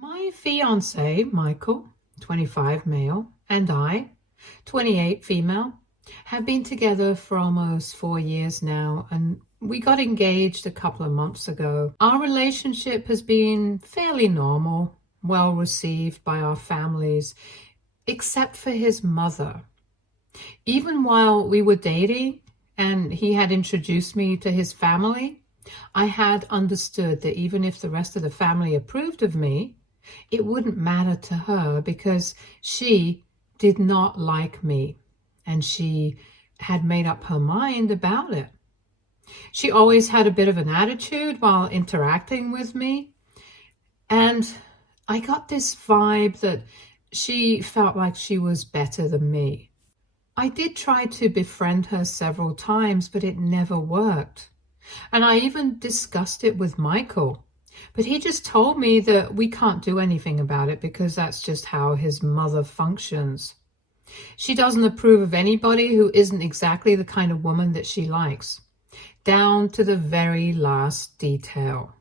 My fiance, Michael, 25 male, and I, 28 female, have been together for almost 4 years now, and we got engaged a couple of months ago. Our relationship has been fairly normal, well received by our families, except for his mother. Even while we were dating and he had introduced me to his family, I had understood that even if the rest of the family approved of me, it wouldn't matter to her because she did not like me and she had made up her mind about it. She always had a bit of an attitude while interacting with me, and I got this vibe that she felt like she was better than me. I did try to befriend her several times, but it never worked. And I even discussed it with Michael, but he just told me that we can't do anything about it because that's just how his mother functions. She doesn't approve of anybody who isn't exactly the kind of woman that she likes, down to the very last detail.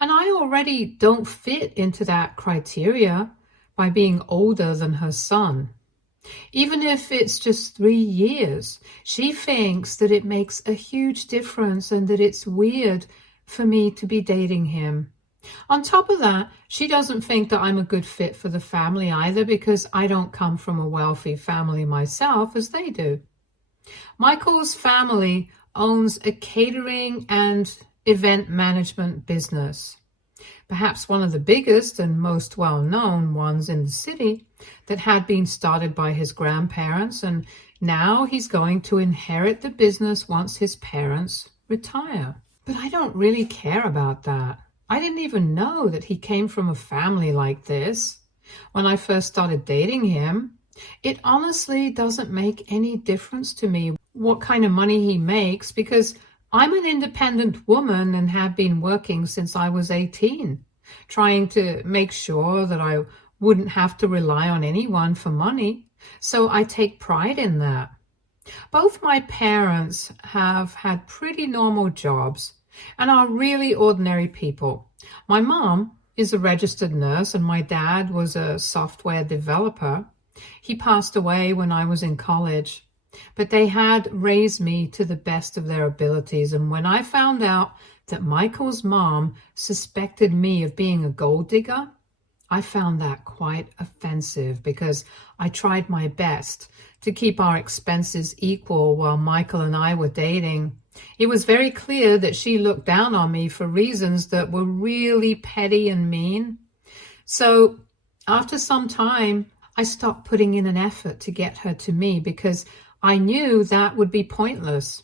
And I already don't fit into that criteria by being older than her son. Even if it's just 3 years, she thinks that it makes a huge difference and that it's weird for me to be dating him. On top of that, she doesn't think that I'm a good fit for the family either because I don't come from a wealthy family myself as they do. Michael's family owns a catering and event management business, perhaps one of the biggest and most well-known ones in the city, that had been started by his grandparents, and now he's going to inherit the business once his parents retire. But I don't really care about that. I didn't even know that he came from a family like this when I first started dating him. It honestly doesn't make any difference to me what kind of money he makes because I'm an independent woman and have been working since I was 18, trying to make sure that I wouldn't have to rely on anyone for money. So I take pride in that. Both my parents have had pretty normal jobs and are really ordinary people. My mom is a registered nurse and my dad was a software developer. He passed away when I was in college. But they had raised me to the best of their abilities. And when I found out that Michael's mom suspected me of being a gold digger, I found that quite offensive because I tried my best to keep our expenses equal while Michael and I were dating. It was very clear that she looked down on me for reasons that were really petty and mean. So after some time, I stopped putting in an effort to get her to me because I knew that would be pointless.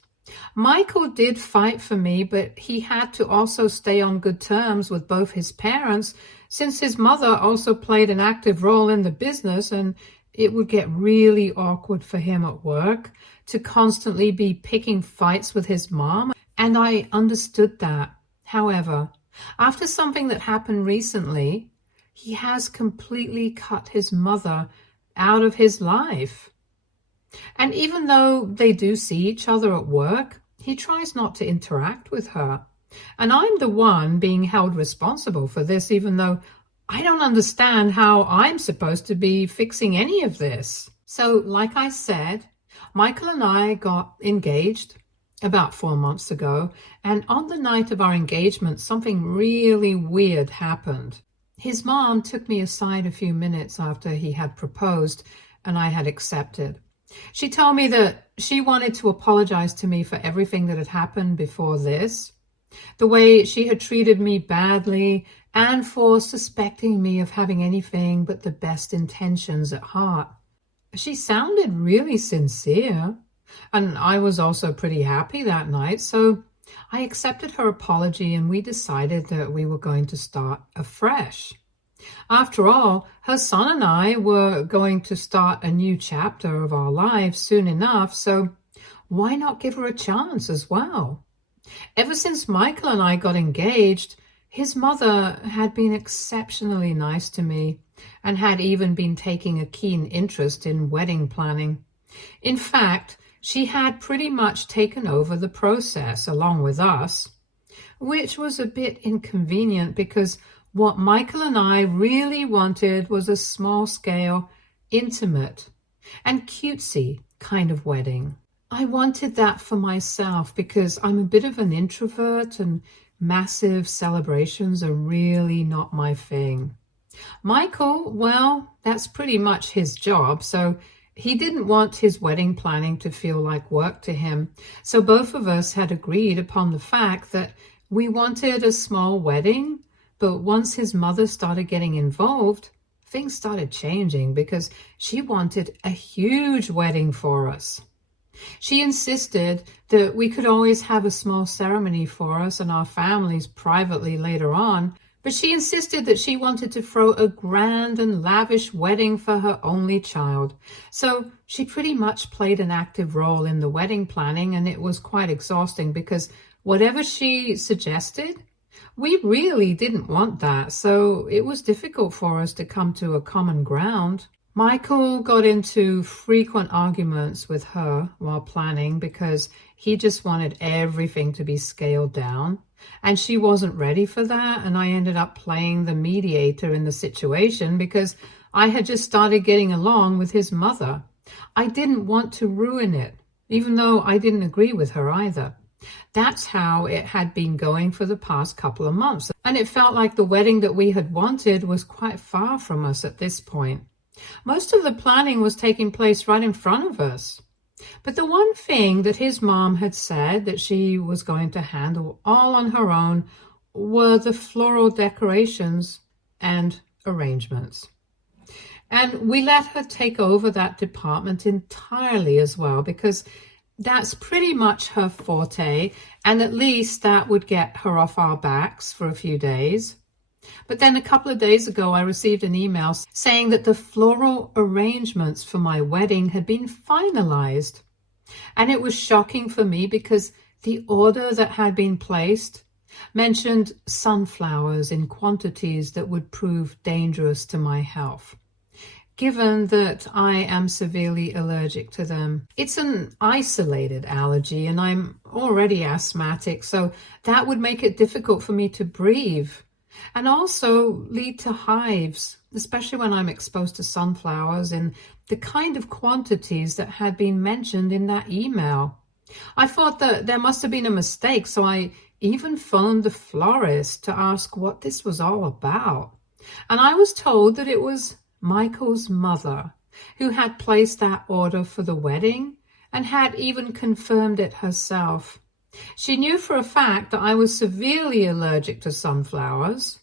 Michael did fight for me, but he had to also stay on good terms with both his parents since his mother also played an active role in the business, and it would get really awkward for him at work to constantly be picking fights with his mom, and I understood that. However, after something that happened recently, he has completely cut his mother out of his life. And even though they do see each other at work, he tries not to interact with her. And I'm the one being held responsible for this, even though I don't understand how I'm supposed to be fixing any of this. So, like I said, Michael and I got engaged about 4 months ago, and on the night of our engagement, something really weird happened. His mom took me aside a few minutes after he had proposed, and I had accepted. She told me that she wanted to apologize to me for everything that had happened before this, the way she had treated me badly, and for suspecting me of having anything but the best intentions at heart. She sounded really sincere, and I was also pretty happy that night, so I accepted her apology and we decided that we were going to start afresh. After all, her son and I were going to start a new chapter of our lives soon enough, so why not give her a chance as well? Ever since Michael and I got engaged, his mother had been exceptionally nice to me and had even been taking a keen interest in wedding planning. In fact, she had pretty much taken over the process along with us, which was a bit inconvenient because What Michael and I really wanted was a small-scale, intimate, and cutesy kind of wedding. I wanted that for myself because I'm a bit of an introvert and massive celebrations are really not my thing. Michael, well, that's pretty much his job, so he didn't want his wedding planning to feel like work to him. So both of us had agreed upon the fact that we wanted a small wedding, but once his mother started getting involved, things started changing because she wanted a huge wedding for us. She insisted that we could always have a small ceremony for us and our families privately later on, but she insisted that she wanted to throw a grand and lavish wedding for her only child. So she pretty much played an active role in the wedding planning, and it was quite exhausting because whatever she suggested, we really didn't want that. So it was difficult for us to come to a common ground. Michael got into frequent arguments with her while planning because he just wanted everything to be scaled down. And she wasn't ready for that, and I ended up playing the mediator in the situation because I had just started getting along with his mother. I didn't want to ruin it, even though I didn't agree with her either. That's how it had been going for the past couple of months, and it felt like the wedding that we had wanted was quite far from us at this point. Most of the planning was taking place right in front of us. But the one thing that his mom had said that she was going to handle all on her own were the floral decorations and arrangements. And we let her take over that department entirely as well, because that's pretty much her forte, and at least that would get her off our backs for a few days. But then a couple of days ago, I received an email saying that the floral arrangements for my wedding had been finalized. And it was shocking for me because the order that had been placed mentioned sunflowers in quantities that would prove dangerous to my health, given that I am severely allergic to them. It's an isolated allergy and I'm already asthmatic, so that would make it difficult for me to breathe. And also lead to hives, especially when I'm exposed to sunflowers in the kind of quantities that had been mentioned in that email. I thought that there must have been a mistake, so I even phoned the florist to ask what this was all about. And I was told that it was Michael's mother who had placed that order for the wedding and had even confirmed it herself. She knew for a fact that I was severely allergic to sunflowers,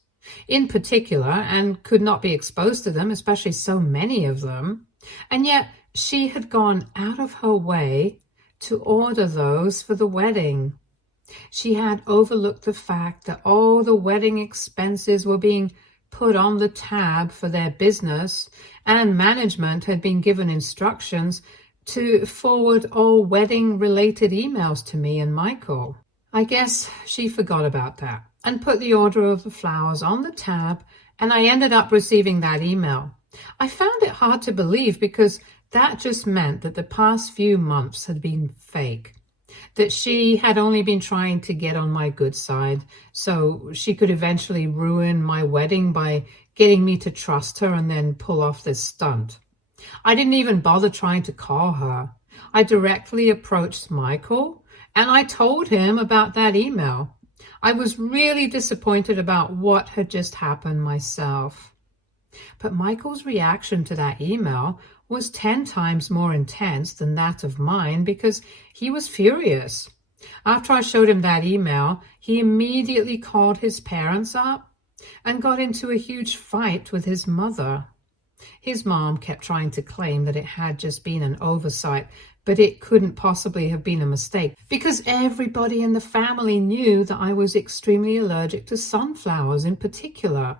in particular, and could not be exposed to them, especially so many of them. And yet she had gone out of her way to order those for the wedding. She had overlooked the fact that all the wedding expenses were being put on the tab for their business, and management had been given instructions to forward all wedding-related emails to me and Michael. I guess she forgot about that and put the order of the flowers on the tab, and I ended up receiving that email. I found it hard to believe because that just meant that the past few months had been fake, that she had only been trying to get on my good side so she could eventually ruin my wedding by getting me to trust her and then pull off this stunt. I didn't even bother trying to call her. I directly approached Michael and I told him about that email. I was really disappointed about what had just happened myself. But Michael's reaction to that email was 10 times more intense than that of mine because he was furious. After I showed him that email, he immediately called his parents up and got into a huge fight with his mother. His mom kept trying to claim that it had just been an oversight, but it couldn't possibly have been a mistake because everybody in the family knew that I was extremely allergic to sunflowers in particular.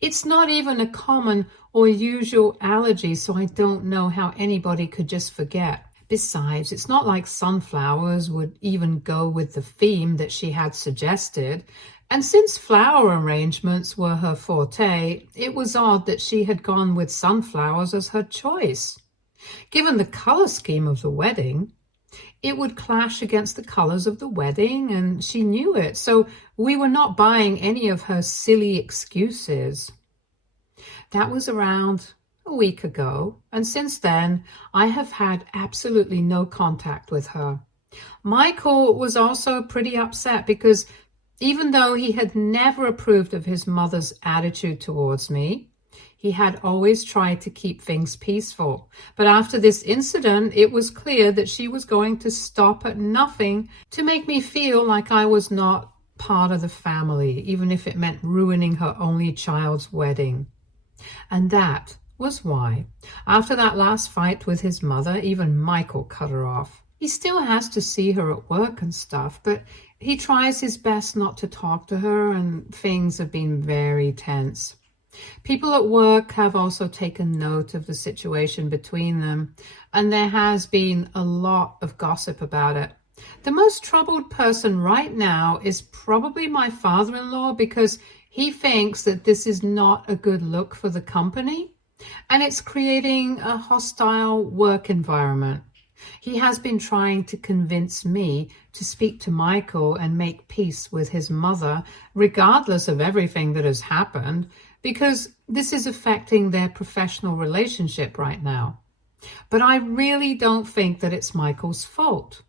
It's not even a common or usual allergy, so I don't know how anybody could just forget. Besides, it's not like sunflowers would even go with the theme that she had suggested. And since flower arrangements were her forte, it was odd that she had gone with sunflowers as her choice. Given the color scheme of the wedding, it would clash against the colors of the wedding, and she knew it. So we were not buying any of her silly excuses. That was around a week ago, and since then, I have had absolutely no contact with her. Michael was also pretty upset because even though he had never approved of his mother's attitude towards me, he had always tried to keep things peaceful. But after this incident, it was clear that she was going to stop at nothing to make me feel like I was not part of the family, even if it meant ruining her only child's wedding. And that was why, after that last fight with his mother, even Michael cut her off. He still has to see her at work and stuff, but he tries his best not to talk to her, and things have been very tense. People at work have also taken note of the situation between them, and there has been a lot of gossip about it. The most troubled person right now is probably my father-in-law, because he thinks that this is not a good look for the company, and it's creating a hostile work environment. He has been trying to convince me to speak to Michael and make peace with his mother, regardless of everything that has happened, because this is affecting their professional relationship right now. But I really don't think that it's Michael's fault.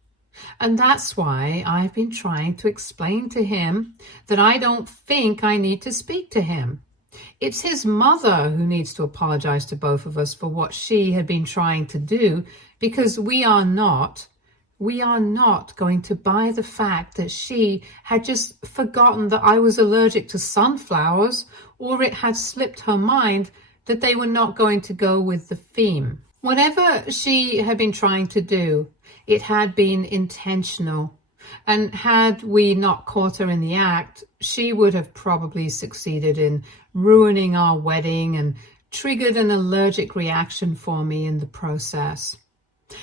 And that's why I've been trying to explain to him that I don't think I need to speak to him. It's his mother who needs to apologize to both of us for what she had been trying to do, because we are not going to buy the fact that she had just forgotten that I was allergic to sunflowers, or it had slipped her mind that they were not going to go with the theme. Whatever she had been trying to do, it had been intentional. And had we not caught her in the act, she would have probably succeeded in ruining our wedding and triggered an allergic reaction for me in the process.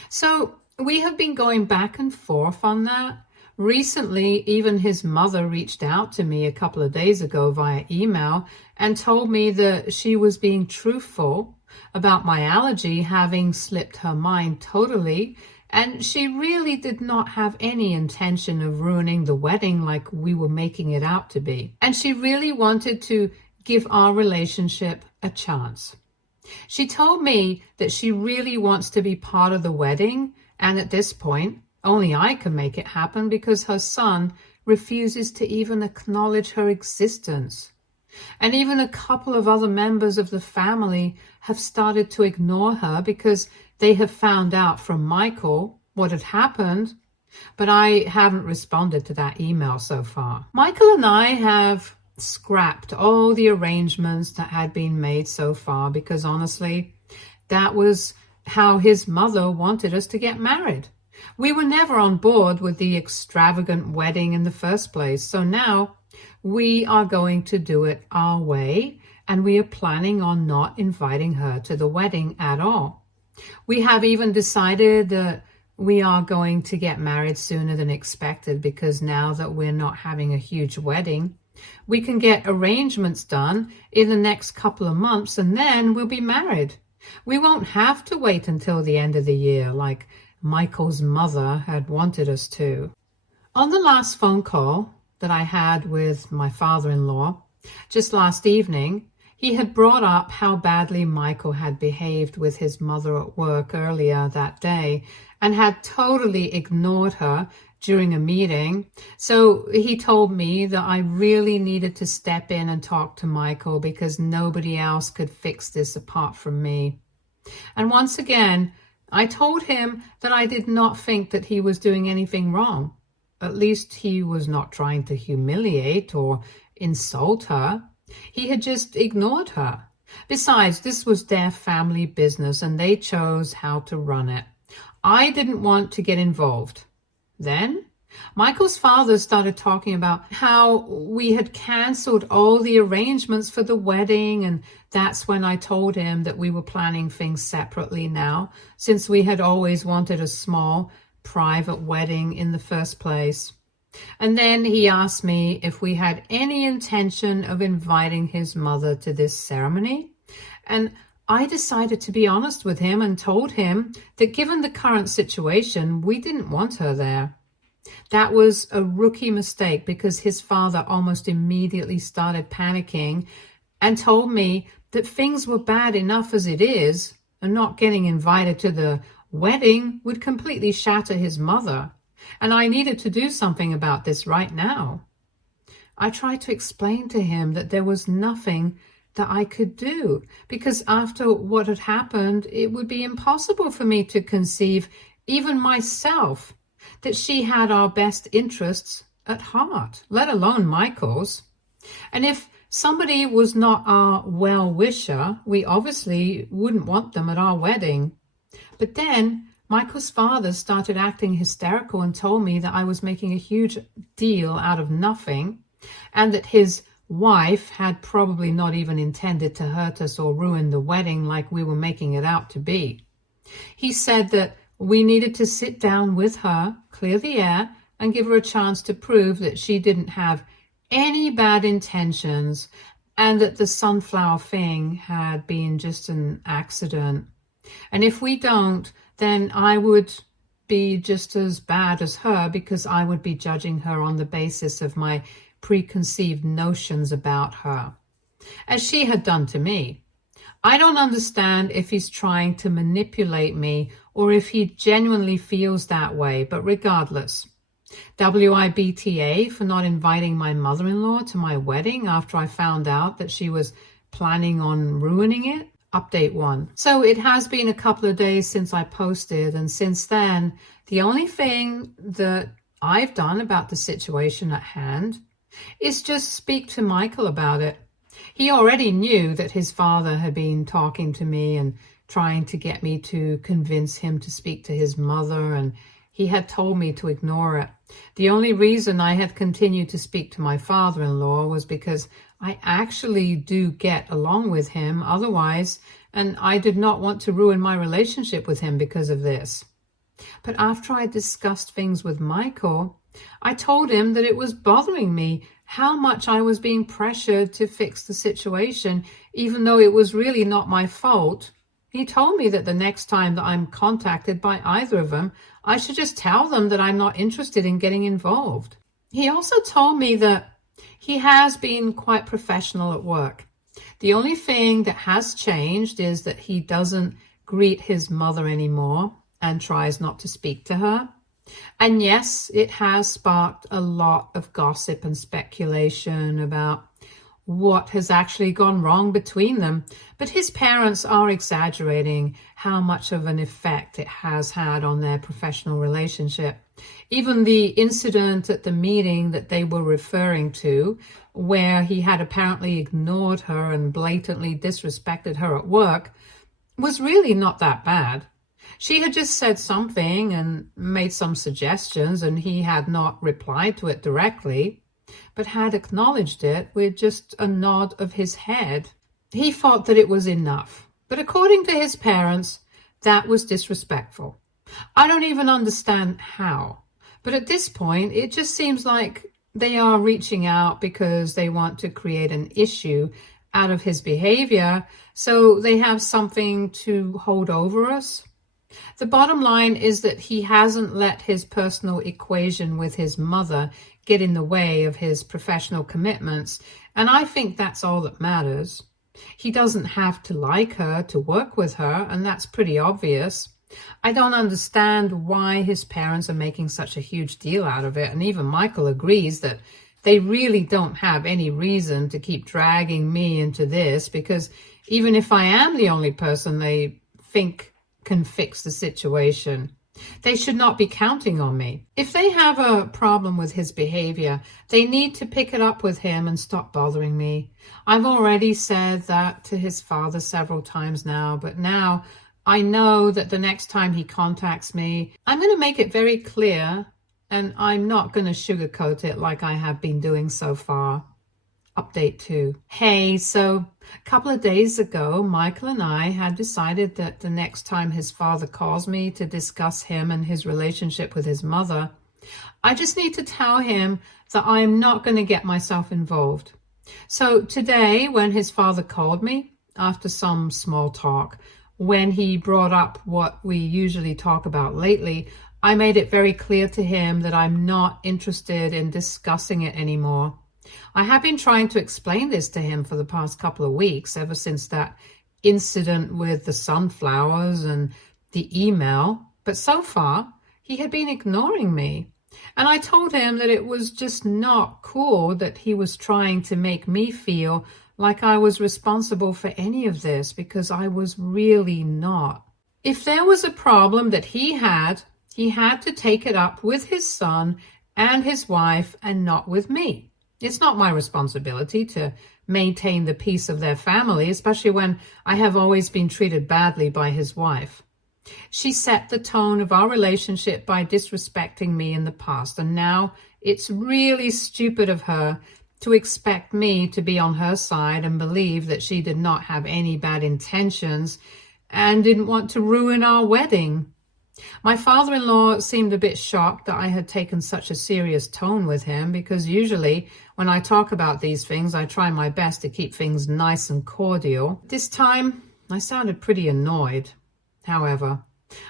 So we have been going back and forth on that. Recently, even his mother reached out to me a couple of days ago via email and told me that she was being truthful about my allergy having slipped her mind totally, and she really did not have any intention of ruining the wedding like we were making it out to be. And she really wanted to give our relationship a chance. She told me that she really wants to be part of the wedding, and at this point, only I can make it happen because her son refuses to even acknowledge her existence. And even a couple of other members of the family have started to ignore her because they have found out from Michael what had happened, but I haven't responded to that email so far. Michael and I have scrapped all the arrangements that had been made so far because honestly, that was how his mother wanted us to get married. We were never on board with the extravagant wedding in the first place, so now we are going to do it our way, and we are planning on not inviting her to the wedding at all. We have even decided that we are going to get married sooner than expected because now that we're not having a huge wedding, we can get arrangements done in the next couple of months and then we'll be married. We won't have to wait until the end of the year like Michael's mother had wanted us to. On the last phone call that I had with my father-in-law just last evening, he had brought up how badly Michael had behaved with his mother at work earlier that day and had totally ignored her during a meeting. So he told me that I really needed to step in and talk to Michael because nobody else could fix this apart from me. And once again, I told him that I did not think that he was doing anything wrong. At least he was not trying to humiliate or insult her. He had just ignored her. Besides, this was their family business and they chose how to run it. I didn't want to get involved. Then Michael's father started talking about how we had cancelled all the arrangements for the wedding, and that's when I told him that we were planning things separately now, since we had always wanted a small, private wedding in the first place. And then he asked me if we had any intention of inviting his mother to this ceremony. And I decided to be honest with him and told him that given the current situation, we didn't want her there. That was a rookie mistake because his father almost immediately started panicking and told me that things were bad enough as it is, and not getting invited to the wedding would completely shatter his mother, and I needed to do something about this right now. I tried to explain to him that there was nothing that I could do, because after what had happened, it would be impossible for me to conceive, even myself, that she had our best interests at heart, let alone Michael's. And if somebody was not our well-wisher, we obviously wouldn't want them at our wedding. But then Michael's father started acting hysterical and told me that I was making a huge deal out of nothing, and that his wife had probably not even intended to hurt us or ruin the wedding like we were making it out to be. He said that we needed to sit down with her, clear the air, and give her a chance to prove that she didn't have any bad intentions and that the sunflower thing had been just an accident. And if we don't, then I would be just as bad as her, because I would be judging her on the basis of my preconceived notions about her, as she had done to me. I don't understand if he's trying to manipulate me or if he genuinely feels that way, but regardless, WIBTA for not inviting my mother-in-law to my wedding after I found out that she was planning on ruining it. Update 1. So it has been a couple of days since I posted, and since then, the only thing that I've done about the situation at hand is just speak to Michael about it. He already knew that his father had been talking to me and trying to get me to convince him to speak to his mother, and he had told me to ignore it. The only reason I had continued to speak to my father-in-law was because I actually do get along with him otherwise, and I did not want to ruin my relationship with him because of this. But after I discussed things with Michael, I told him that it was bothering me how much I was being pressured to fix the situation, even though it was really not my fault. He told me that the next time that I'm contacted by either of them, I should just tell them that I'm not interested in getting involved. He also told me that he has been quite professional at work. The only thing that has changed is that he doesn't greet his mother anymore and tries not to speak to her. And yes, it has sparked a lot of gossip and speculation about what has actually gone wrong between them. But his parents are exaggerating how much of an effect it has had on their professional relationship. Even the incident at the meeting that they were referring to, where he had apparently ignored her and blatantly disrespected her at work, was really not that bad. She had just said something and made some suggestions, and he had not replied to it directly, but had acknowledged it with just a nod of his head. He thought that it was enough, but according to his parents, that was disrespectful. I don't even understand how, but at this point, it just seems like they are reaching out because they want to create an issue out of his behavior, so they have something to hold over us. The bottom line is that he hasn't let his personal equation with his mother get in the way of his professional commitments, and I think that's all that matters. He doesn't have to like her to work with her, and that's pretty obvious. I don't understand why his parents are making such a huge deal out of it, and even Michael agrees that they really don't have any reason to keep dragging me into this, because even if I am the only person they think can fix the situation, they should not be counting on me. If they have a problem with his behavior, they need to pick it up with him and stop bothering me. I've already said that to his father several times now, but now I know that the next time he contacts me, I'm going to make it very clear, and I'm not going to sugarcoat it like I have been doing so far. Update 2. Hey, so a couple of days ago, Michael and I had decided that the next time his father calls me to discuss him and his relationship with his mother, I just need to tell him that I'm not going to get myself involved. So today, when his father called me, after some small talk. When he brought up what we usually talk about lately, I made it very clear to him that I'm not interested in discussing it anymore. I have been trying to explain this to him for the past couple of weeks, ever since that incident with the sunflowers and the email, but so far he had been ignoring me. And I told him that it was just not cool that he was trying to make me feel like I was responsible for any of this, because I was really not. If there was a problem that he had to take it up with his son and his wife and not with me. It's not my responsibility to maintain the peace of their family, especially when I have always been treated badly by his wife. She set the tone of our relationship by disrespecting me in the past, and now it's really stupid of her to expect me to be on her side and believe that she did not have any bad intentions and didn't want to ruin our wedding. My father-in-law seemed a bit shocked that I had taken such a serious tone with him, because usually when I talk about these things, I try my best to keep things nice and cordial. This time, I sounded pretty annoyed. However,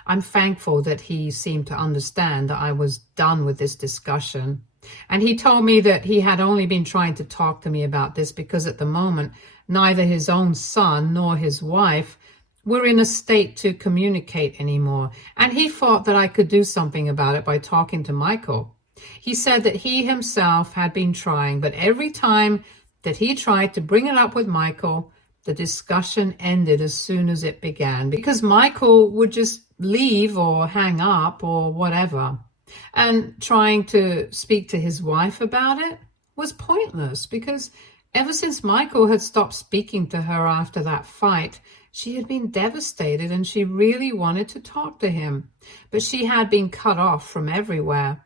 I'm thankful that he seemed to understand that I was done with this discussion. And he told me that he had only been trying to talk to me about this because at the moment, neither his own son nor his wife were in a state to communicate anymore. And he thought that I could do something about it by talking to Michael. He said that he himself had been trying, but every time that he tried to bring it up with Michael, the discussion ended as soon as it began, because Michael would just leave or hang up or whatever. And trying to speak to his wife about it was pointless, because ever since Michael had stopped speaking to her after that fight, she had been devastated and she really wanted to talk to him, but she had been cut off from everywhere.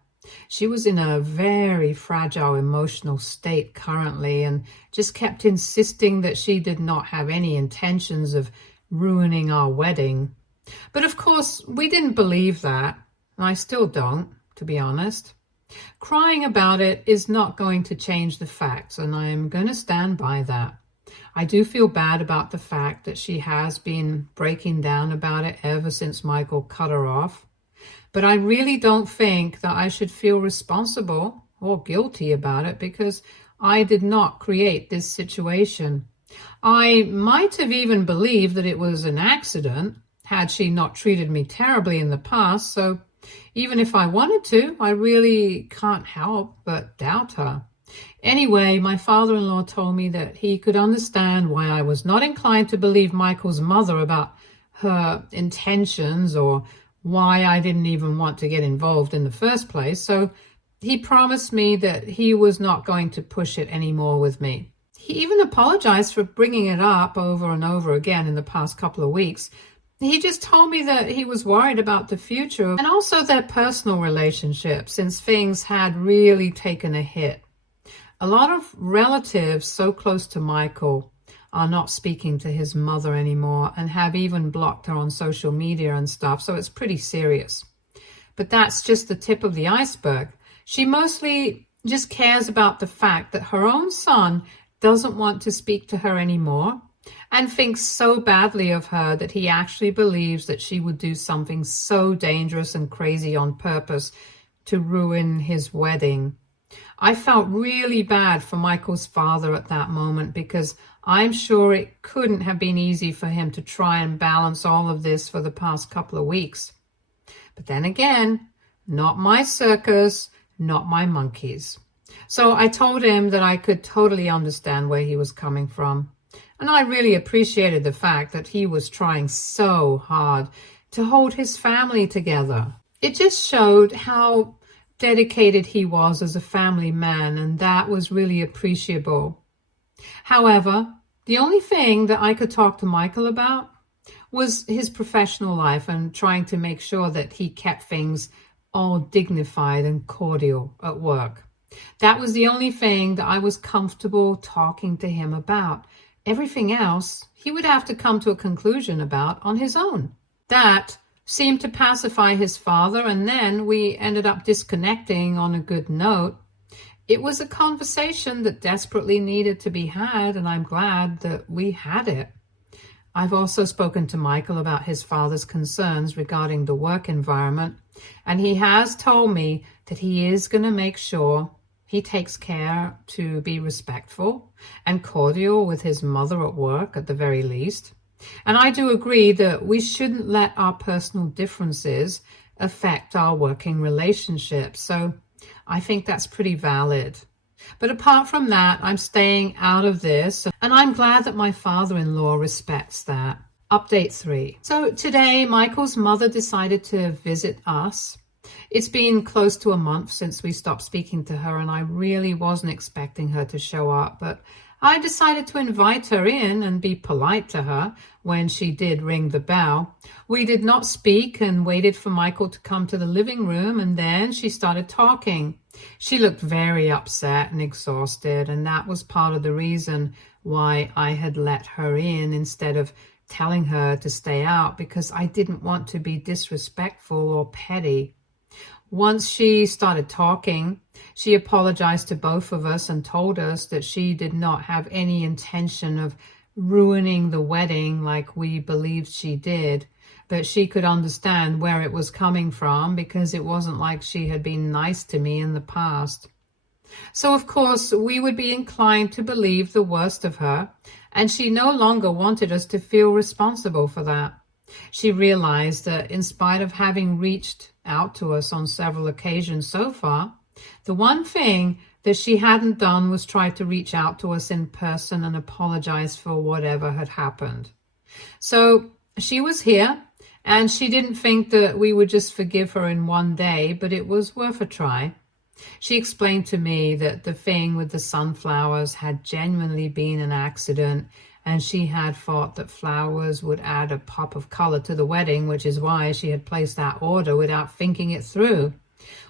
She was in a very fragile emotional state currently and just kept insisting that she did not have any intentions of ruining our wedding. But of course, we didn't believe that. I still don't, to be honest. Crying about it is not going to change the facts, and I'm going to stand by that. I do feel bad about the fact that she has been breaking down about it ever since Michael cut her off. But I really don't think that I should feel responsible or guilty about it, because I did not create this situation. I might have even believed that it was an accident had she not treated me terribly in the past, so even if I wanted to, I really can't help but doubt her. Anyway, my father-in-law told me that he could understand why I was not inclined to believe Michael's mother about her intentions, or why I didn't even want to get involved in the first place, so he promised me that he was not going to push it anymore with me. He even apologized for bringing it up over and over again in the past couple of weeks. He just told me that he was worried about the future and also their personal relationship, since things had really taken a hit. A lot of relatives so close to Michael are not speaking to his mother anymore and have even blocked her on social media and stuff, so it's pretty serious. But that's just the tip of the iceberg. She mostly just cares about the fact that her own son doesn't want to speak to her anymore and thinks so badly of her that he actually believes that she would do something so dangerous and crazy on purpose to ruin his wedding. I felt really bad for Michael's father at that moment, because I'm sure it couldn't have been easy for him to try and balance all of this for the past couple of weeks. But then again, not my circus, not my monkeys. So I told him that I could totally understand where he was coming from. And I really appreciated the fact that he was trying so hard to hold his family together. It just showed how dedicated he was as a family man, and that was really appreciable. However, the only thing that I could talk to Michael about was his professional life and trying to make sure that he kept things all dignified and cordial at work. That was the only thing that I was comfortable talking to him about. Everything else, he would have to come to a conclusion about on his own. That seemed to pacify his father, and then we ended up disconnecting on a good note. It was a conversation that desperately needed to be had, and I'm glad that we had it. I've also spoken to Michael about his father's concerns regarding the work environment, and he has told me that he is going to make sure he takes care to be respectful and cordial with his mother at work at the very least. And I do agree that we shouldn't let our personal differences affect our working relationships. So I think that's pretty valid. But apart from that, I'm staying out of this, and I'm glad that my father-in-law respects that. Update 3. So today, Michael's mother decided to visit us. It's been close to a month since we stopped speaking to her, and I really wasn't expecting her to show up, but I decided to invite her in and be polite to her when she did ring the bell. We did not speak and waited for Michael to come to the living room, and then she started talking. She looked very upset and exhausted, and that was part of the reason why I had let her in instead of telling her to stay out, because I didn't want to be disrespectful or petty. Once she started talking, she apologized to both of us and told us that she did not have any intention of ruining the wedding like we believed she did, but she could understand where it was coming from because it wasn't like she had been nice to me in the past. So, of course, we would be inclined to believe the worst of her, and she no longer wanted us to feel responsible for that. She realized that in spite of having reached out to us on several occasions so far, the one thing that she hadn't done was try to reach out to us in person and apologize for whatever had happened. So she was here, and she didn't think that we would just forgive her in one day, but it was worth a try. She explained to me that the thing with the sunflowers had genuinely been an accident, and she had thought that flowers would add a pop of color to the wedding, which is why she had placed that order without thinking it through.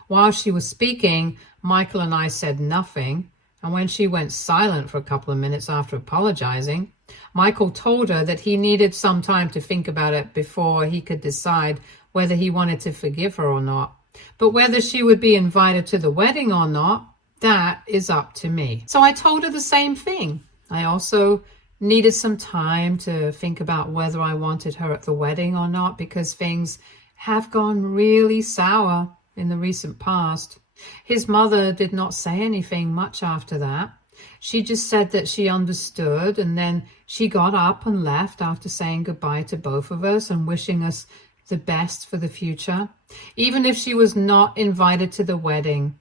While she was speaking, Michael and I said nothing, and when she went silent for a couple of minutes after apologizing, Michael told her that he needed some time to think about it before he could decide whether he wanted to forgive her or not. But whether she would be invited to the wedding or not, that is up to me. So I told her the same thing. I also needed some time to think about whether I wanted her at the wedding or not, because things have gone really sour in the recent past. His mother did not say anything much after that. She just said that she understood, and then she got up and left after saying goodbye to both of us and wishing us the best for the future, even if she was not invited to the wedding.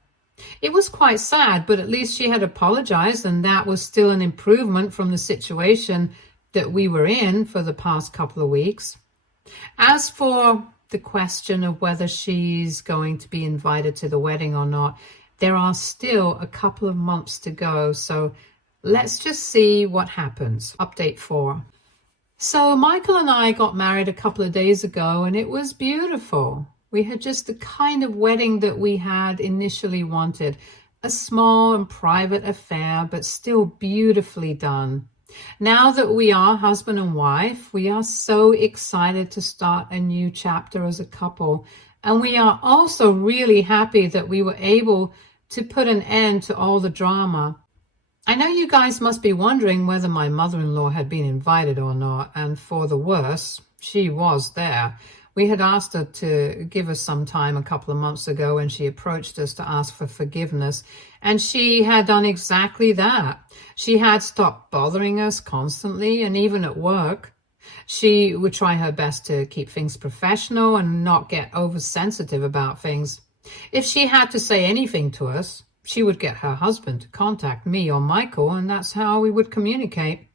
It was quite sad, but at least she had apologized, and that was still an improvement from the situation that we were in for the past couple of weeks. As for the question of whether she's going to be invited to the wedding or not, there are still a couple of months to go, so let's just see what happens. Update 4. So Michael and I got married a couple of days ago, and it was beautiful. We had just the kind of wedding that we had initially wanted, a small and private affair, but still beautifully done. Now that we are husband and wife, we are so excited to start a new chapter as a couple, and we are also really happy that we were able to put an end to all the drama. I know you guys must be wondering whether my mother-in-law had been invited or not, and for the worse, she was there. We had asked her to give us some time a couple of months ago when she approached us to ask for forgiveness, and she had done exactly that. She had stopped bothering us constantly, and even at work. She would try her best to keep things professional and not get oversensitive about things. If she had to say anything to us, she would get her husband to contact me or Michael, and that's how we would communicate.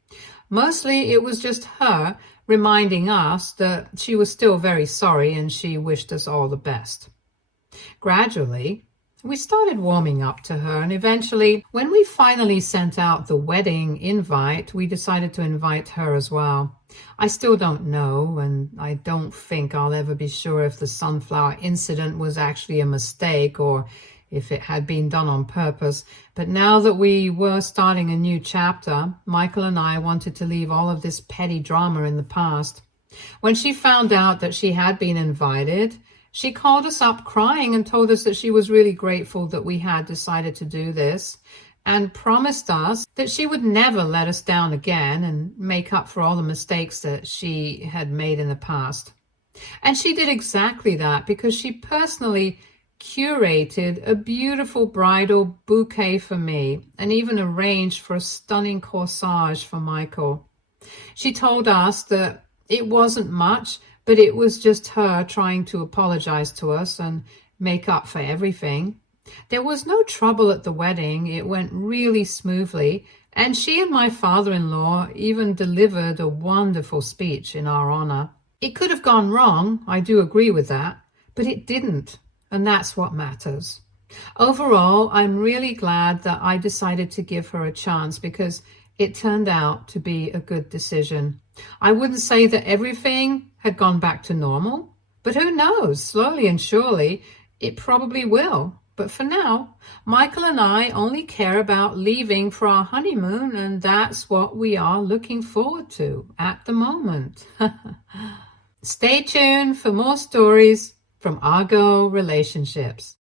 Mostly it was just her reminding us that she was still very sorry and she wished us all the best. Gradually, we started warming up to her, and eventually, when we finally sent out the wedding invite, we decided to invite her as well. I still don't know, and I don't think I'll ever be sure if the sunflower incident was actually a mistake or if it had been done on purpose. But now that we were starting a new chapter, Michael and I wanted to leave all of this petty drama in the past. When she found out that she had been invited, she called us up crying and told us that she was really grateful that we had decided to do this, and promised us that she would never let us down again and make up for all the mistakes that she had made in the past. And she did exactly that because she personally curated a beautiful bridal bouquet for me and even arranged for a stunning corsage for Michael. She told us that it wasn't much, but it was just her trying to apologize to us and make up for everything. There was no trouble at the wedding. It went really smoothly, and she and my father-in-law even delivered a wonderful speech in our honor. It could have gone wrong, I do agree with that, but it didn't, and that's what matters. Overall, I'm really glad that I decided to give her a chance because it turned out to be a good decision. I wouldn't say that everything had gone back to normal, but who knows? Slowly and surely, it probably will. But for now, Michael and I only care about leaving for our honeymoon, and that's what we are looking forward to at the moment. Stay tuned for more stories from Argo Relationships.